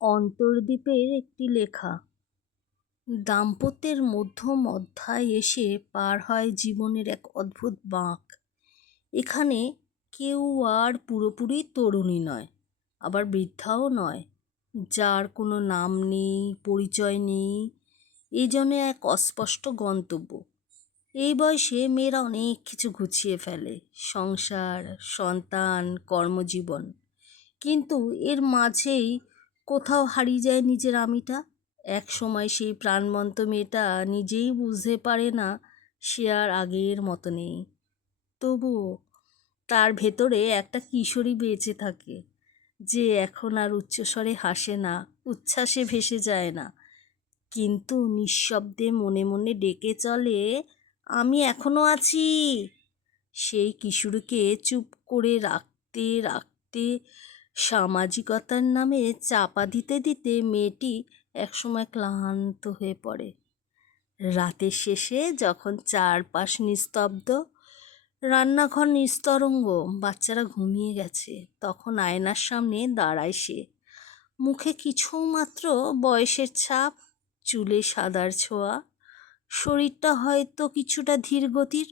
অন্তর্দ্বীপের একটি লেখা। দাম্পত্যের মধ্যম অধ্যায় এসে পার হয় জীবনের এক অদ্ভুত বাঁক। এখানে কেউ আর পুরোপুরি তরুণী নয়, আবার বৃদ্ধাও নয়, যার কোনো নাম নেই, পরিচয় নেই, এই জন্য এক অস্পষ্ট গন্তব্য। এই বয়সে মেয়েরা অনেক কিছু গুছিয়ে ফেলে, সংসার, সন্তান, কর্মজীবন, কিন্তু এর মাঝেই কোথাও হারিয়ে যায় নিজের আমিটা। এক সময় সেই প্রাণবন্ত মেয়েটা নিজেই বুঝতে পারে না সে আর আগের মতো নেই, তবুও তার ভেতরে একটা কিশোরী বেঁচে থাকে, যে এখন আর উচ্চস্বরে হাসে না, উচ্ছ্বাসে ভেসে যায় না, কিন্তু নিঃশব্দে মনে মনে ডেকে চলে, আমি এখনো আছি। সেই কিশোরীকে চুপ করে রাখতে রাখতে, সামাজিকতার নামে চাপা দিতে দিতে মেয়েটি একসময় ক্লান্ত হয়ে পড়ে। রাতের শেষে যখন চারপাশ নিস্তব্ধ, রান্নাঘর নিস্তরঙ্গ, বাচ্চারা ঘুমিয়ে গেছে, তখন আয়নার সামনে দাঁড়ায় সে। মুখে কিছুমাত্র বয়সের ছাপ, চুলে সাদার ছোঁয়া, শরীরটা হয়তো কিছুটা ধীর গতির,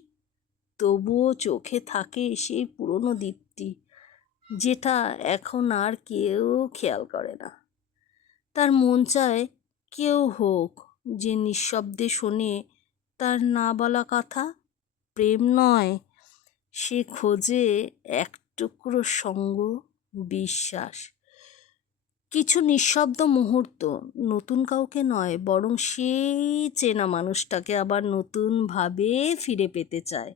তবুও চোখে থাকে সেই পুরনো দীপ্তি, যেটা এখন আর কেউ খেয়াল করে না। তার মন চায় কেউ হোক, যে নিঃশব্দে শোনে তার না বলা কথা। প্রেম নয়, সে খোঁজে এক টুকরো সঙ্গ, বিশ্বাস, কিছু নিঃশব্দ মুহূর্ত। নতুন কাউকে নয়, বরং সেই চেনা মানুষটাকে আবার নতুনভাবে ফিরে পেতে চায়।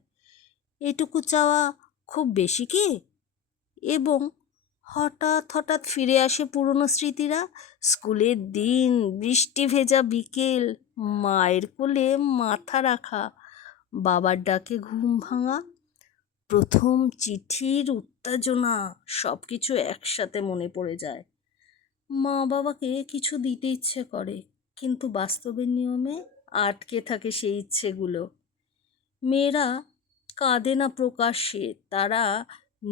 এটুকু চাওয়া খুব বেশি কি? এবং হঠাৎ হঠাৎ ফিরে আসে পুরনো স্মৃতিরা। স্কুলের দিন, বৃষ্টি ভেজা বিকেল, মায়ের কোলে মাথা রাখা, বাবার ডাকে ঘুম ভাঙা, প্রথম চিঠির উত্তেজনা, সব কিছু একসাথে মনে পড়ে যায়। মা বাবাকে কিছু দিতে ইচ্ছে করে, কিন্তু বাস্তবের নিয়মে আটকে থাকে সেই ইচ্ছেগুলো। মেয়েরা কাঁদে না প্রকাশ্যে, তারা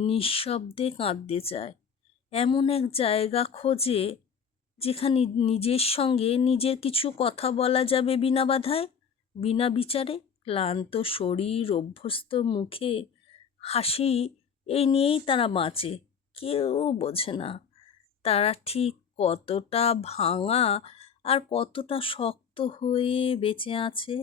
নিঃশব্দে কাঁদতে চায়। এমন এক জায়গা খোঁজে যেখানে নিজের সঙ্গে নিজের কিছু কথা বলা যাবে বিনা বাধায়, বিনা বিচারে। ক্লান্ত শরীর, অভ্যস্ত মুখে হাসি, এই নিয়েই তারা বাঁচে। কেউ বোঝে না তারা ঠিক কতটা ভাঙা আর কতটা শক্ত হয়ে বেঁচে আছে।